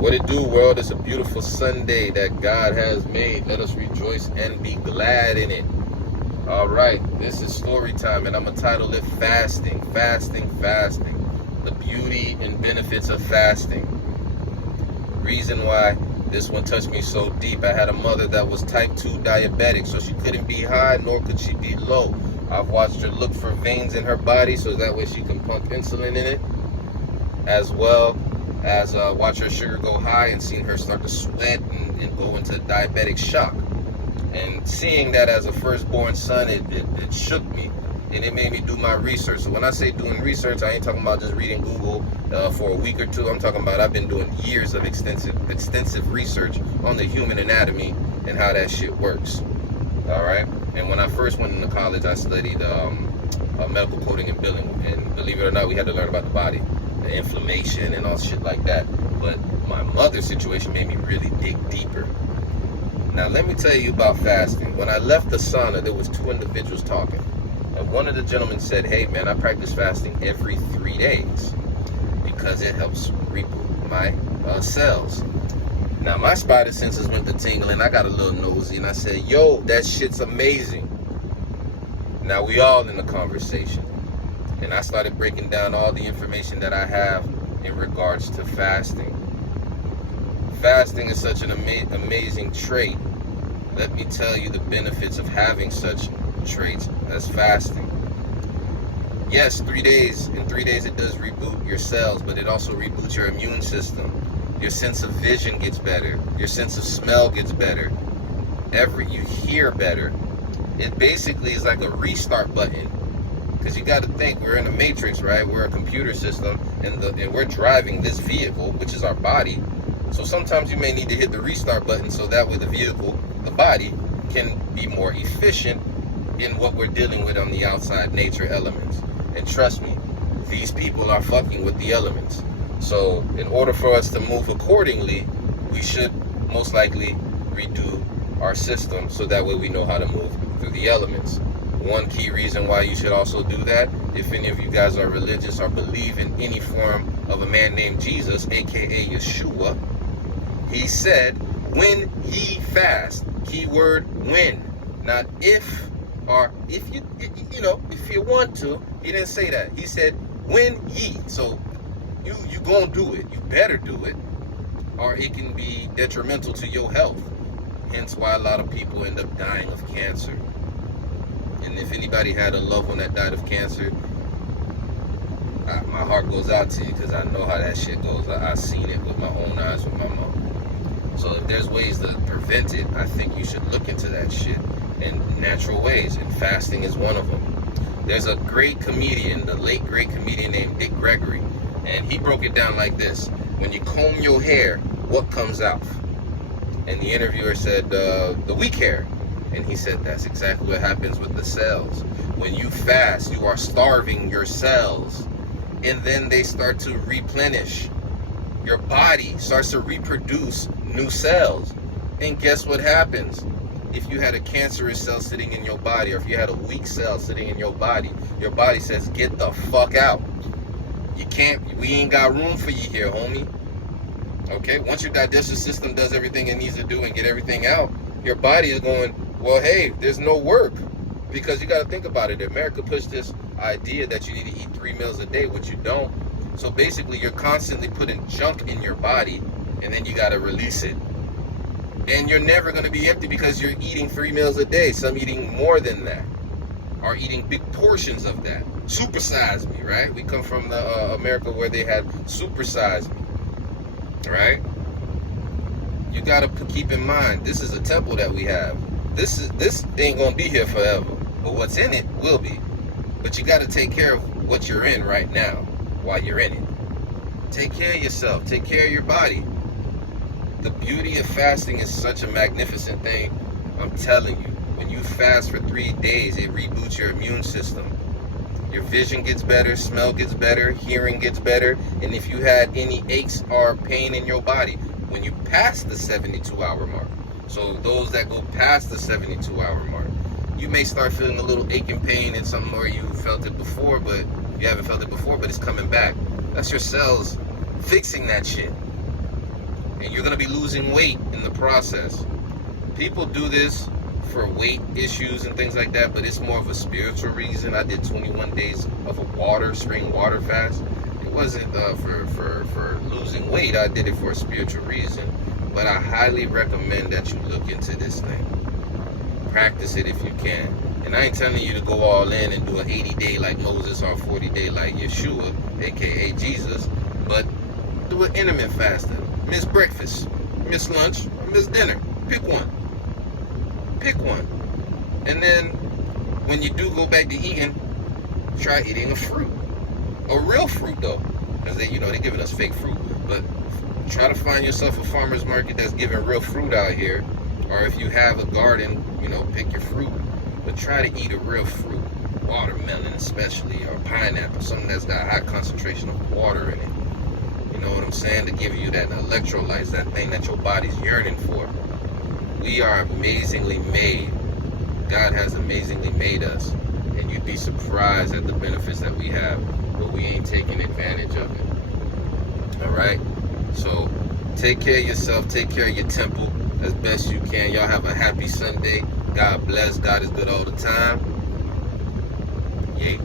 What it do, world? It's a beautiful Sunday that God has made. Let us rejoice and be glad in it. All right, this is story time, and I'm going to title it Fasting, Fasting, Fasting. The beauty and benefits of fasting. Reason why this one touched me so deep. I had a mother that was type 2 diabetic, so she couldn't be high, nor could she be low. I've watched her look for veins in her body, so that way she can pump insulin in it, as well as watch her sugar go high and seeing her start to sweat and go into diabetic shock. And seeing that as a firstborn son, it shook me, and it made me do my research. So when I say doing research, I ain't talking about just reading Google for a week or two. I'm talking about I've been doing years of extensive research on the human anatomy and how that shit works. All right. And when I first went into college, I studied medical coding and billing, and believe it or not, we had to learn about the body, the inflammation and all shit like that. But my mother's situation made me really dig deeper. Now let me tell you about fasting. When I left the sauna, there was two individuals talking, and one of the gentlemen said, "Hey man, I practice fasting every 3 days because it helps reboot my cells." Now my spider senses went to tingling. I got a little nosy and I said, "Yo, that shit's amazing." Now we all in the conversation, and I started breaking down all the information that I have in regards to fasting. Fasting is such an amazing trait. Let me tell you the benefits of having such traits as fasting. Yes, 3 days. In 3 days it does reboot your cells, but it also reboots your immune system. Your sense of vision gets better. Your sense of smell gets better. You hear better. It basically is like a restart button. Because you got to think, we're in a matrix, right? We're a computer system, and we're driving this vehicle, which is our body. So sometimes you may need to hit the restart button so that way the vehicle, the body, can be more efficient in what we're dealing with on the outside nature elements. And trust me, these people are fucking with the elements. So in order for us to move accordingly, we should most likely redo our system so that way we know how to move through the elements. One key reason why you should also do that, if any of you guys are religious or believe in any form of a man named Jesus, aka Yeshua, he said, when ye fast, keyword when, not if, or if if you want to. He didn't say that. He said, when ye. So you gonna do it. You better do it, or it can be detrimental to your health. Hence why a lot of people end up dying of cancer. And if anybody had a loved one that died of cancer, my heart goes out to you, because I know how that shit goes. I've seen it with my own eyes with my mom. So if there's ways to prevent it, I think you should look into that shit in natural ways, and fasting is one of them. There's a great comedian, the late great comedian named Dick Gregory, and he broke it down like this. When you comb your hair, what comes out? And the interviewer said, the weak hair. And he said, that's exactly what happens with the cells. When you fast, you are starving your cells, and then they start to replenish. Your body starts to reproduce new cells. And guess what happens? If you had a cancerous cell sitting in your body, or if you had a weak cell sitting in your body says, get the fuck out. We ain't got room for you here, homie. Okay, once your digestive system does everything it needs to do and get everything out, your body is going, well, hey, there's no work. Because you got to think about it. America pushed this idea that you need to eat 3 meals a day, which you don't. So basically, you're constantly putting junk in your body, and then you got to release it. And you're never going to be empty because you're eating 3 meals a day. Some eating more than that, are eating big portions of that. Supersize me, right? We come from the America where they had supersize me, right? You got to keep in mind, this is a temple that we have. This ain't going to be here forever, but what's in it will be. But you got to take care of what you're in right now while you're in it. Take care of yourself. Take care of your body. The beauty of fasting is such a magnificent thing. I'm telling you, when you fast for 3 days, it reboots your immune system. Your vision gets better, smell gets better, hearing gets better, and if you had any aches or pain in your body, when you pass the 72-hour mark, so those that go past the 72-hour mark, you may start feeling a little ache and pain in something where you felt it before, but you haven't felt it before, but it's coming back. That's your cells fixing that shit. And you're going to be losing weight in the process. People do this for weight issues and things like that, but it's more of a spiritual reason. I did 21 days of a spring water fast. It wasn't for losing weight. I did it for a spiritual reason. But I highly recommend that you look into this thing. Practice it if you can. And I ain't telling you to go all in and do an 80-day like Moses or 40-day like Yeshua, aka Jesus, but do an intermittent fasting. Miss breakfast, miss lunch, miss dinner. Pick one. Pick one. And then when you do go back to eating, try eating a fruit. A real fruit though. Because they're giving us fake fruit. But try to find yourself a farmer's market that's giving real fruit out here. Or if you have a garden, pick your fruit. But try to eat a real fruit. Watermelon especially, or pineapple, something that's got a high concentration of water in it. You know what I'm saying? To give you that electrolytes, that thing that your body's yearning for. We are amazingly made. God has amazingly made us. And you'd be surprised at the benefits that we have, but we ain't taking advantage of it. Alright? So, take care of yourself. Take care of your temple as best you can. Y'all have a happy Sunday. God bless. God is good all the time. Yay.